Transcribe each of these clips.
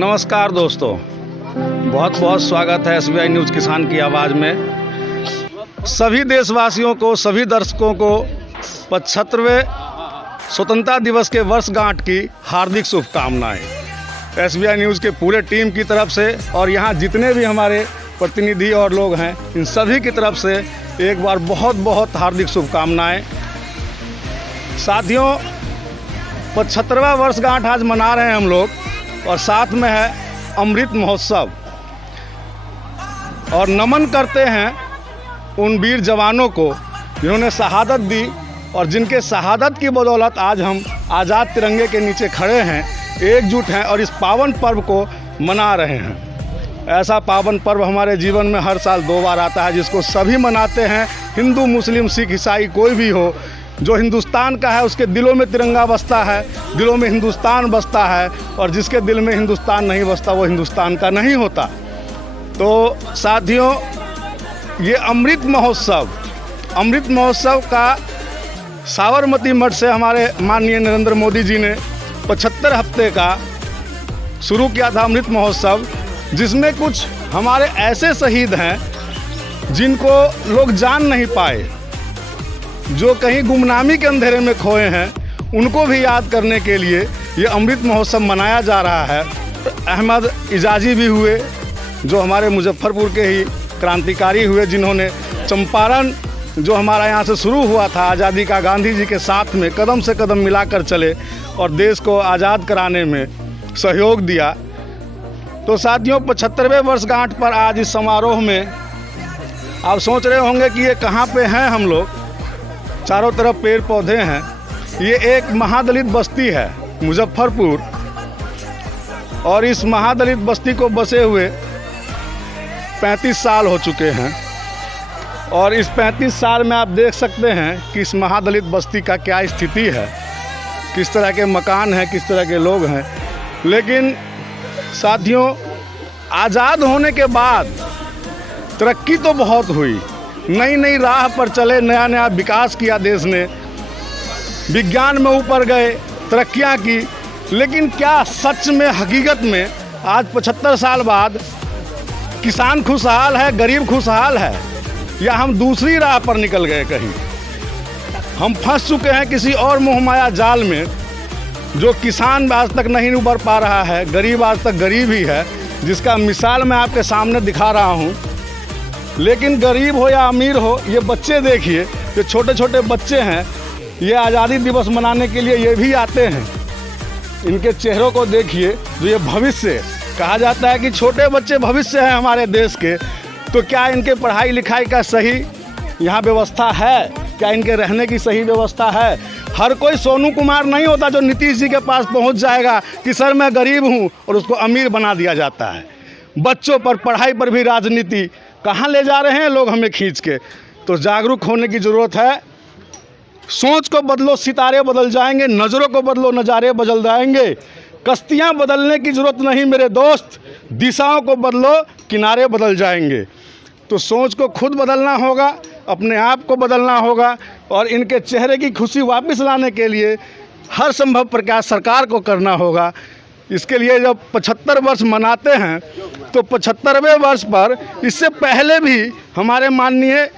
नमस्कार दोस्तों, बहुत बहुत स्वागत है SBI न्यूज़ किसान की आवाज़ में। सभी देशवासियों को, सभी दर्शकों को 75वें स्वतंत्रता दिवस के वर्षगांठ की हार्दिक शुभकामनाएं SBI न्यूज़ के पूरे टीम की तरफ से और यहाँ जितने भी हमारे प्रतिनिधि और लोग हैं, इन सभी की तरफ से एक बार बहुत बहुत हार्दिक शुभकामनाएं। साथियों, 75वां वर्षगांठ आज मना रहे हैं हम लोग और साथ में है अमृत महोत्सव, और नमन करते हैं उन वीर जवानों को जिन्होंने शहादत दी और जिनके शहादत की बदौलत आज हम आज़ाद तिरंगे के नीचे खड़े हैं, एकजुट हैं और इस पावन पर्व को मना रहे हैं। ऐसा पावन पर्व हमारे जीवन में हर साल 2 बार आता है, जिसको सभी मनाते हैं, हिंदू, मुस्लिम, सिख, ईसाई कोई भी हो। जो हिंदुस्तान का है उसके दिलों में तिरंगा बसता है, दिलों में हिंदुस्तान बसता है, और जिसके दिल में हिंदुस्तान नहीं बसता वो हिंदुस्तान का नहीं होता। तो साथियों, ये अमृत महोत्सव का साबरमती मठ से हमारे माननीय नरेंद्र मोदी जी ने 75 हफ्ते का शुरू किया था अमृत महोत्सव, जिसमें कुछ हमारे ऐसे शहीद हैं जिनको लोग जान नहीं पाए, जो कहीं गुमनामी के अंधेरे में खोए हैं, उनको भी याद करने के लिए ये अमृत महोत्सव मनाया जा रहा है। अहमद इजाजी भी हुए, जो हमारे मुजफ्फरपुर के ही क्रांतिकारी हुए, जिन्होंने चंपारण जो हमारा यहाँ से शुरू हुआ था आज़ादी का, गांधी जी के साथ में कदम से कदम मिलाकर चले और देश को आज़ाद कराने में सहयोग दिया। तो साथियों, 75वें वर्षगांठ पर आज इस समारोह में आप सोच रहे होंगे कि ये कहाँ पे हैं हम लोग। चारों तरफ पेड़ पौधे हैं। ये एक महादलित बस्ती है मुजफ्फरपुर, और इस महादलित बस्ती को बसे हुए 35 साल हो चुके हैं। और इस 35 साल में आप देख सकते हैं कि इस महादलित बस्ती का क्या स्थिति है, किस तरह के मकान हैं, किस तरह के लोग हैं। लेकिन साथियों, आज़ाद होने के बाद तरक्की तो बहुत हुई, नई नई राह पर चले, नया नया विकास किया देश ने, विज्ञान में ऊपर गए, तरक्कियां की। लेकिन क्या सच में, हकीकत में आज 75 साल बाद किसान खुशहाल है, गरीब खुशहाल है, या हम दूसरी राह पर निकल गए? कहीं हम फंस चुके हैं किसी और मोहमाया जाल में, जो किसान आज तक नहीं उबर पा रहा है, गरीब आज तक गरीब ही है, जिसका मिसाल मैं आपके सामने दिखा रहा हूँ। लेकिन गरीब हो या अमीर हो, ये बच्चे देखिए, ये छोटे छोटे बच्चे हैं, ये आज़ादी दिवस मनाने के लिए ये भी आते हैं। इनके चेहरों को देखिए, जो ये भविष्य कहा जाता है कि छोटे बच्चे भविष्य हैं हमारे देश के। तो क्या इनके पढ़ाई लिखाई का सही यहाँ व्यवस्था है? क्या इनके रहने की सही व्यवस्था है? हर कोई सोनू कुमार नहीं होता जो नीतीश जी के पास पहुँच जाएगा कि सर मैं गरीब हूँ, और उसको अमीर बना दिया जाता है। बच्चों पर, पढ़ाई पर भी राजनीति कहाँ ले जा रहे हैं लोग हमें खींच के। तो जागरूक होने की ज़रूरत है। सोच को बदलो, सितारे बदल जाएंगे। नज़रों को बदलो, नज़ारे बदल जाएंगे। कश्तियाँ बदलने की ज़रूरत नहीं मेरे दोस्त, दिशाओं को बदलो, किनारे बदल जाएंगे। तो सोच को खुद बदलना होगा, अपने आप को बदलना होगा, और इनके चेहरे की खुशी वापस लाने के लिए हर संभव प्रयास सरकार को करना होगा। इसके लिए जब 75 वर्ष मनाते हैं, तो 75वें वर्ष पर इससे पहले भी हमारे माननीय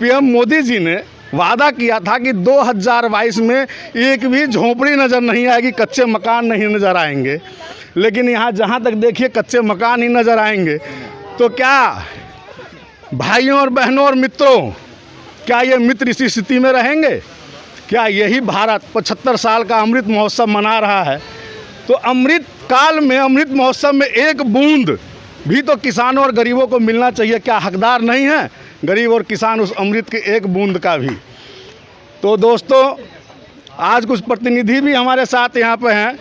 PM मोदी जी ने वादा किया था कि 2022 में एक भी झोपड़ी नज़र नहीं आएगी, कच्चे मकान नहीं नज़र आएंगे। लेकिन यहाँ जहाँ तक देखिए कच्चे मकान ही नज़र आएंगे। तो क्या भाइयों और बहनों और मित्रों, क्या ये मित्र इसी स्थिति में रहेंगे? क्या यही भारत 75 साल का अमृत महोत्सव मना रहा है? तो अमृत काल में, अमृत महोत्सव में एक बूंद भी तो किसानों और गरीबों को मिलना चाहिए। क्या हकदार नहीं है गरीब और किसान उस अमृत के एक बूंद का भी? तो दोस्तों, आज कुछ प्रतिनिधि भी हमारे साथ यहाँ पे हैं,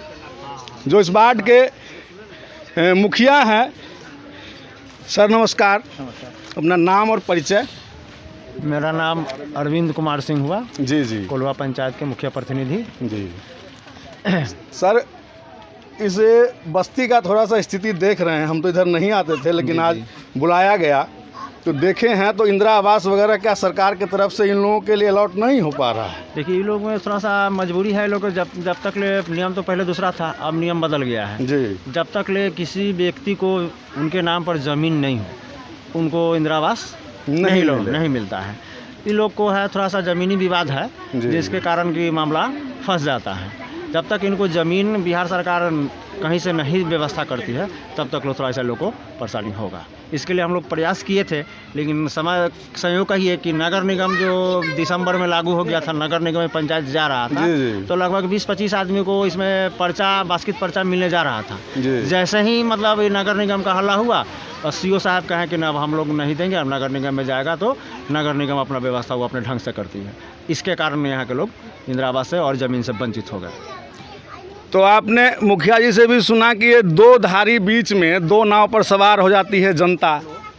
जो इस वार्ड के मुखिया हैं। सर नमस्कार। अपना नाम और परिचय। मेरा नाम अरविंद कुमार सिंह हुआ। जी। कोल्वा पंचायत के मुखिया प्रतिनिधि। जी सर, इस बस्ती का थोड़ा सा स्थिति देख रहे हैं। हम तो इधर नहीं आते थे, लेकिन आज बुलाया गया तो देखे हैं तो इंदिरा आवास वगैरह क्या सरकार की तरफ से इन लोगों के लिए अलॉट नहीं हो पा रहा है? देखिए, इन लोगों में थोड़ा सा मजबूरी है। लोग जब तक ले नियम तो पहले दूसरा था, अब नियम बदल गया है। जी। जब तक ले किसी व्यक्ति को उनके नाम पर ज़मीन नहीं हो, उनको इंदिरा आवास नहीं मिलता है। इन लोग को है थोड़ा सा ज़मीनी विवाद है, जिसके कारण कि मामला फंस जाता है। जब तक इनको ज़मीन बिहार सरकार कहीं से नहीं व्यवस्था करती है, तब तक लोग थोड़ा सा लोग को परेशानी होगा। इसके लिए हम लोग प्रयास किए थे, लेकिन समय संयोग का ही है कि नगर निगम जो दिसंबर में लागू हो गया था, नगर निगम में पंचायत जा रहा था, तो लगभग 20-25 आदमी को इसमें बास्केट पर्चा मिलने जा रहा था। जैसे ही मतलब नगर निगम का हल्ला हुआ और सीओ साहब कहें कि अब हम लोग नहीं देंगे, अब नगर निगम में जाएगा तो नगर निगम अपना व्यवस्था वो अपने ढंग से करती है। इसके कारण यहाँ के लोग इंदिरा आवास से और ज़मीन से वंचित हो गए। तो आपने मुखिया जी से भी सुना कि ये दो धारी बीच में दो नाव पर सवार हो जाती है जनता।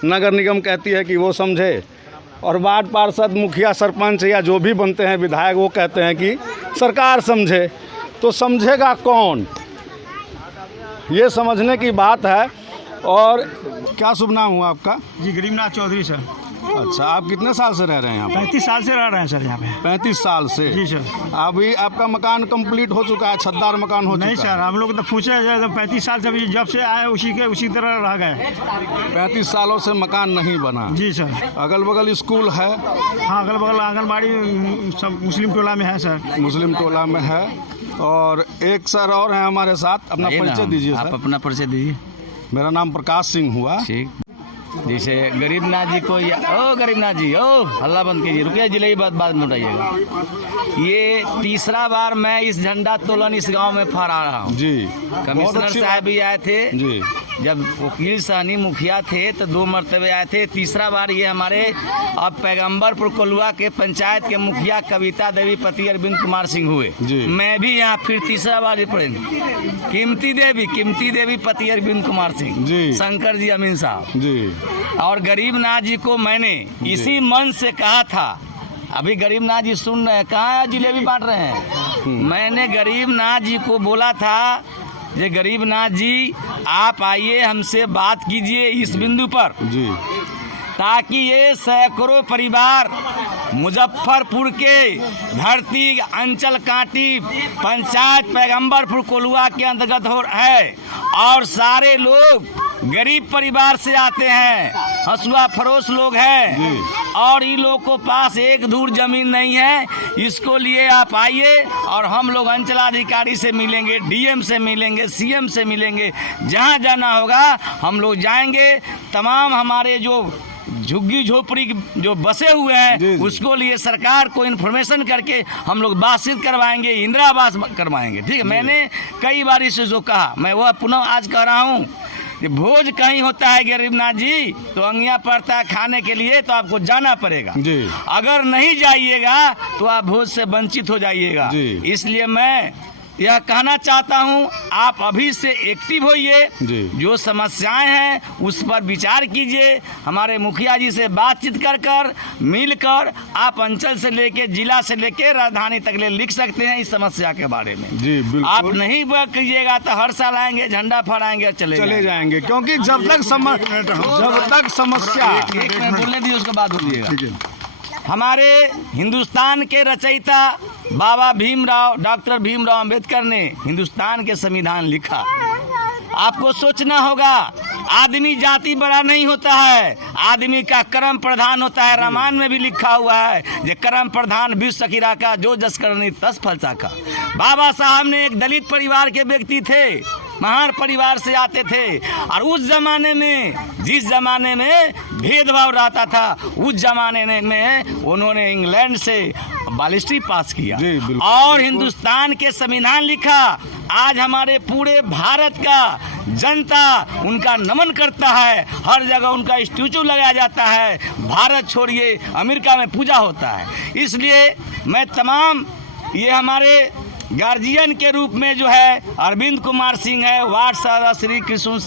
नगर निगम कहती है कि वो समझे, और वार्ड पार्षद, मुखिया, सरपंच या जो भी बनते हैं विधायक, वो कहते हैं कि सरकार समझे। तो समझेगा कौन, ये समझने की बात है। और क्या शुभ नाम हुआ आपका? जी, गरीबनाथ चौधरी सर। अच्छा, आप कितने साल से रह रहे हैं यहाँ पे? 35 साल से रह रहे हैं सर यहाँ पे। 35 साल से? जी सर। अभी आपका मकान कंप्लीट हो चुका है, छतदार मकान हो चुका है? नहीं सर, हम लोग तो पूछे तो 35 साल से भी जब से आए उसी तरह रह गए। 35 सालों से मकान नहीं बना? जी सर। अगल बगल स्कूल है? हाँ, अगल बगल आंगनबाड़ी सब मुस्लिम टोला में है सर। मुस्लिम टोला में है। और एक सर और हैं हमारे साथ, अपना परिचय दीजिए सर। आप अपना परिचय दीजिए। मेरा नाम प्रकाश सिंह हुआ। ठीक। जैसे गरीबनाथ जी को गरीबनाथ जी, हल्ला बंद कीजिए, रुकिए, जिले की बाद में उठाइएगा। ये तीसरा बार मैं इस झंडा तोलन इस गांव में फहरा रहा हूँ जी। कमिश्नर साहब भी आए थे जी, जब वकील सहनी मुखिया थे तो 2 मरतबे आए थे। तीसरा बार ये हमारे अब पैगंबरपुर कोलुआ के पंचायत के मुखिया कविता देवी पति अरविंद कुमार सिंह हुए जी। मैं भी यहाँ फिर तीसरा बार पढ़ेंगे। कीमती देवी पति अरविंद कुमार सिंह जी, शंकर जी अमीन साहब जी। और गरीबनाथ जी को मैंने इसी मन से कहा था, अभी गरीबनाथ जी सुन रहे हैं, कहाँ जिलेबी बांट रहे हैं। मैंने गरीबनाथ जी को बोला था, ये गरीबनाथ जी आप आइए, हमसे बात कीजिए इस बिंदु पर जी, ताकि ये सैकड़ों परिवार मुजफ्फरपुर के धरती अंचल कांटी पंचायत पैगंबरपुर कोलुआ के अंतर्गत है, और सारे लोग गरीब परिवार से आते हैं, हसुआ फरोश लोग हैं, और इन लोग को पास एक धूर जमीन नहीं है। इसको लिए आप आइए और हम लोग अंचलाधिकारी से मिलेंगे, डीएम से मिलेंगे, सीएम से मिलेंगे, जहां जाना होगा हम लोग जाएंगे। तमाम हमारे जो झुग्गी झोपड़ी जो बसे हुए हैं उसको लिए सरकार को इन्फॉर्मेशन करके हम लोग बातचीत करवाएंगे, इंदिरा आवास करवाएंगे। ठीक है, मैंने कई बार इसे जो कहा, मैं वह पुनः आज कह रहा हूँ, भोज कहीं होता है गरीबनाथ जी तो अंगिया पड़ता है खाने के लिए, तो आपको जाना पड़ेगा जी। अगर नहीं जाइएगा तो आप भोज से वंचित हो जाइएगा। इसलिए मैं यह कहना चाहता हूं, आप अभी से एक्टिव होइए, जो समस्याएं हैं उस पर विचार कीजिए। हमारे मुखिया जी से बातचीत कर मिलकर आप अंचल से लेके जिला से लेके राजधानी तक ले लिख सकते हैं इस समस्या के बारे में जी। बिल्कुल। आप नहीं कीजिएगा तो हर साल आएंगे, झंडा फहराएंगे, चले जाएंगे, क्योंकि जब तक समस्या एक मिनट बोलने दीजिए, उसके बाद बोलिएगा। हमारे हिंदुस्तान के रचयिता बाबा भीमराव, डॉक्टर भीमराव अंबेडकर ने हिंदुस्तान के संविधान लिखा। आपको सोचना होगा, आदमी जाति बड़ा नहीं होता है, आदमी का कर्म प्रधान होता है। रामायण में भी लिखा हुआ है, ये कर्म प्रधान विश्व सखीरा का, जो जस करनी तस फल चाखा। बाबा साहब ने एक दलित परिवार के व्यक्ति थे, महार परिवार से आते थे, और उस जमाने में, जिस जमाने में भेदभाव रहता था, उस जमाने में उन्होंने इंग्लैंड से बैलिस्ट्री पास किया और हिंदुस्तान के संविधान लिखा। आज हमारे पूरे भारत का जनता उनका नमन करता है, हर जगह उनका स्टैचू लगाया जाता है। भारत छोड़िए, अमेरिका में पूजा होता है। इसलिए मैं तमाम ये हमारे गार्जियन के रूप में जो है अरविंद कुमार सिंह है, वार्ड सदस्य श्री कृष्ण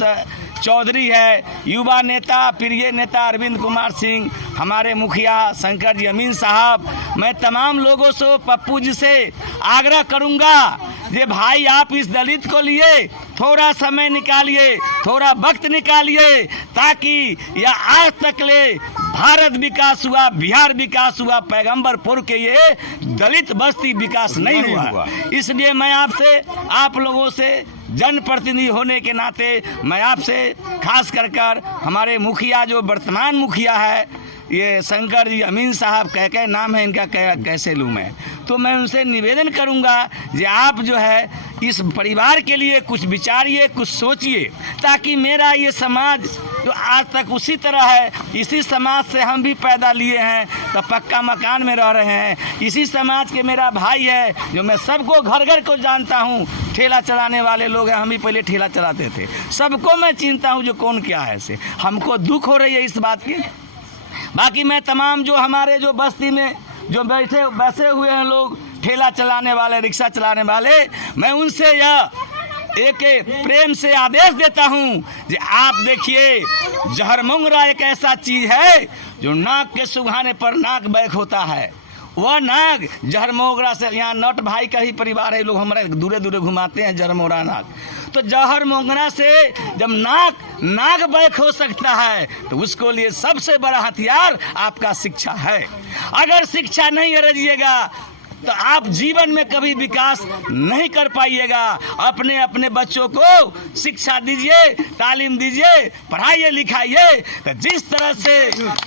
चौधरी है, युवा नेता प्रिय नेता अरविंद कुमार सिंह, हमारे मुखिया शंकर जी अमीन साहब, मैं तमाम लोगों से, पप्पू जी से आग्रह करूंगा जे भाई आप इस दलित को लिए थोड़ा समय निकालिए, थोड़ा वक्त निकालिए, ताकि यह आज तक ले भारत विकास हुआ, बिहार विकास हुआ, पैगंबरपुर के ये दलित बस्ती विकास नहीं हुआ। इसलिए मैं आपसे, आप लोगों से, जनप्रतिनिधि होने के नाते मैं आपसे खास कर हमारे मुखिया, जो वर्तमान मुखिया है, ये शंकर जी अमीन साहब, कह नाम है इनका, कैसे लूँ मैं, तो मैं उनसे निवेदन करूंगा कि आप जो है इस परिवार के लिए कुछ विचारिए, कुछ सोचिए, ताकि मेरा ये समाज जो आज तक उसी तरह है, इसी समाज से हम भी पैदा लिए हैं, तो पक्का मकान में रह रहे हैं, इसी समाज के मेरा भाई है, जो मैं सबको घर घर को जानता हूँ, ठेला चलाने वाले लोग हैं, हम भी पहले ठेला चलाते थे, सबको मैं चिंता हूँ जो कौन क्या है से, हमको दुख हो रही है इस बात की। बाकी मैं तमाम जो हमारे जो बस्ती में जो बैठे हुए हैं लोग, ठेला चलाने वाले, रिक्शा चलाने वाले, मैं उनसे यह एक प्रेम से आदेश देता हूं कि आप देखिए, जहरमोंगरा एक ऐसा चीज है जो नाक के सुघाने पर नाक बैक होता है। वह नाग जहरमोगरा से, यहाँ नट भाई का ही परिवार है, लोग हमारे दूरे दूरे घुमाते हैं जहरमोगरा नाग, तो जहरमोगरा से जब नाग बैक हो सकता है, तो उसको लिए सबसे बड़ा हथियार आपका शिक्षा है। अगर शिक्षा नहीं रजिएगा तो आप जीवन में कभी विकास नहीं कर पाइएगा। अपने अपने बच्चों को शिक्षा दीजिए, तालीम दीजिए, पढ़ाइए लिखाइए, तो जिस तरह से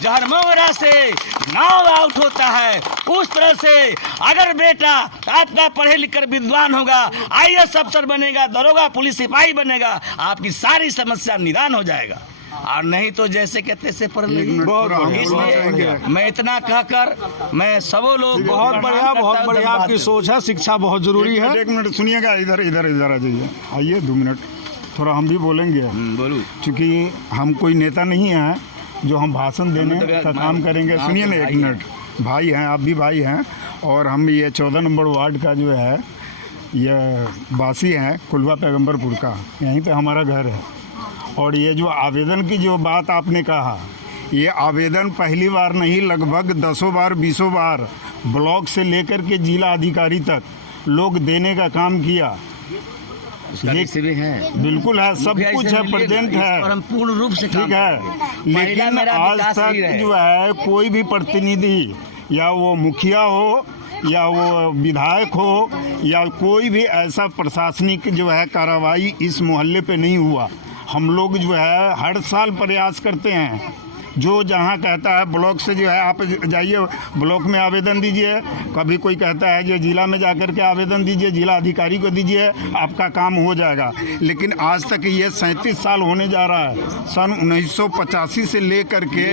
जहरमोगरा से नाव आउट होता है, उस तरह से अगर बेटा आपका पढ़े लिख कर विद्वान होगा, IAS अफसर बनेगा, दरोगा, पुलिस सिपाही बनेगा, आपकी सारी समस्या निदान हो जाएगा। और नहीं तो जैसे कहते से पढ़ लेंगे। इसलिए मैं इतना कहकर मैं सबों लोग, बहुत बढ़िया आपकी सोच है, शिक्षा बहुत जरूरी है। एक मिनट सुनिएगा, इधर आ जाइए, आइए 2 मिनट, थोड़ा हम भी बोलेंगे। बोलूं, क्योंकि हम कोई नेता नहीं है जो हम भाषण देने का काम करेंगे। सुनिए ना 1 मिनट, भाई हैं, आप भी भाई हैं, और हम ये 14 नंबर वार्ड का जो है ये वासी हैं, कुलवा पैगंबरपुर का, यहीं पे हमारा घर है। और ये जो आवेदन की जो बात आपने कहा, ये आवेदन पहली बार नहीं, लगभग 10 बार 20 बार ब्लॉक से लेकर के जिला अधिकारी तक लोग देने का काम किया। ये भी है, बिल्कुल है, सब कुछ है, प्रेजेंट है, और हम पूर्ण रूप से ठीक है, लेकिन आज तक जो है कोई भी प्रतिनिधि, या वो मुखिया हो या वो विधायक हो या कोई भी ऐसा प्रशासनिक जो है कार्रवाई इस मोहल्ले पे नहीं हुआ। हम लोग जो है हर साल प्रयास करते हैं, जो जहाँ कहता है ब्लॉक से जो है आप जाइए ब्लॉक में आवेदन दीजिए, कभी कोई कहता है जो जिला में जाकर के आवेदन दीजिए, जिला अधिकारी को दीजिए, आपका काम हो जाएगा। लेकिन आज तक ये 37 साल होने जा रहा है, सन 1985 से लेकर के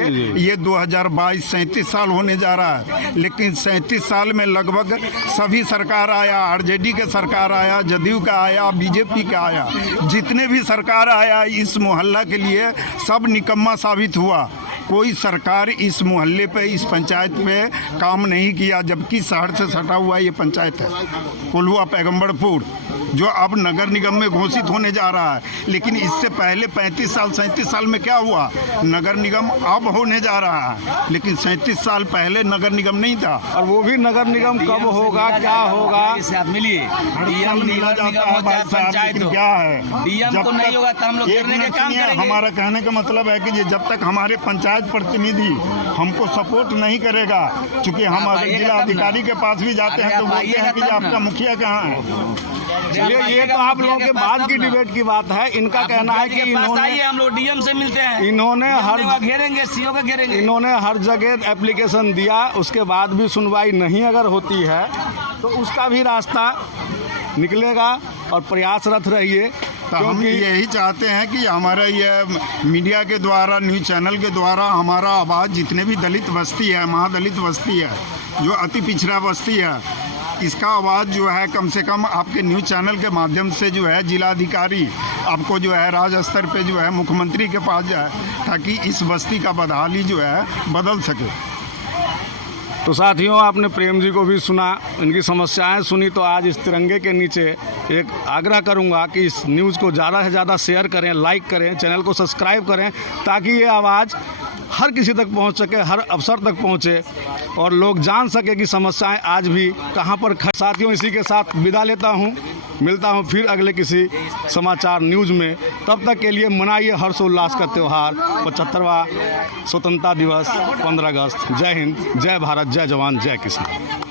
ये 2022 37 साल होने जा रहा है। लेकिन 37 साल में लगभग सभी सरकार आया, RJD का सरकार आया, जदयू का आया, BJP का आया, जितने भी सरकार आया इस मोहल्ला के लिए सब निकम्मा साबित हुआ। कोई सरकार इस मोहल्ले पे, इस पंचायत पे काम नहीं किया, जबकि शहर से सटा हुआ ये पंचायत है कुलवा पैगंबरपुर, जो अब नगर निगम में घोषित होने जा रहा है। लेकिन इससे पहले 35 साल 37 साल में क्या हुआ, नगर निगम अब होने जा रहा है, लेकिन 37 साल पहले नगर निगम नहीं था। और वो भी नगर निगम कब होगा, क्या होगा, मिलिए मिला जाता है भाई साहब, लेकिन क्या है, जब को नहीं होगा तो हम लोग करने के काम करेंगे। हमारा कहने का मतलब है कि जब तक हमारे पंचायत प्रतिनिधि हमको सपोर्ट नहीं करेगा, क्योंकि हम अगर जिला अधिकारी के पास भी जाते हैं तो बोलते हैं कि आपका मुखिया कहाँ है। चलिए, ये तो आप लोगों के बाद की डिबेट की बात है। इनका कहना है कि इन्होंने, हम लोग DM से मिलते हैं, इन्होंने हर घेरेंगे, CO का घेरेंगे, इन्होंने हर जगह एप्लीकेशन दिया, उसके बाद भी सुनवाई नहीं अगर होती है तो उसका भी रास्ता निकलेगा और प्रयासरत रहिए। तो हम यही चाहते हैं कि हमारा ये मीडिया के द्वारा, न्यूज़ चैनल के द्वारा हमारा आवाज़ जितने भी दलित बस्ती है, महादलित बस्ती है, जो अति पिछड़ा बस्ती है, इसका आवाज़ जो है कम से कम आपके न्यूज़ चैनल के माध्यम से जो है जिला अधिकारी आपको जो है राज्य स्तर पे जो है मुख्यमंत्री के पास जाए, ताकि इस बस्ती का बदहाली जो है बदल सके। तो साथियों, आपने प्रेम जी को भी सुना, इनकी समस्याएं सुनी, तो आज इस तिरंगे के नीचे एक आग्रह करूंगा कि इस न्यूज़ को ज़्यादा से ज़्यादा शेयर करें, लाइक करें, चैनल को सब्सक्राइब करें, ताकि ये आवाज़ हर किसी तक पहुंच सके, हर अफसर तक पहुंचे और लोग जान सके कि समस्याएं आज भी कहां पर साथियों, इसी के साथ विदा लेता हूं, मिलता हूं फिर अगले किसी समाचार न्यूज़ में। तब तक के लिए मनाइए हर्षोल्लास का त्यौहार 75वां स्वतंत्रता दिवस 15 अगस्त। जय हिंद, जय भारत, जय जवान, जय किसान।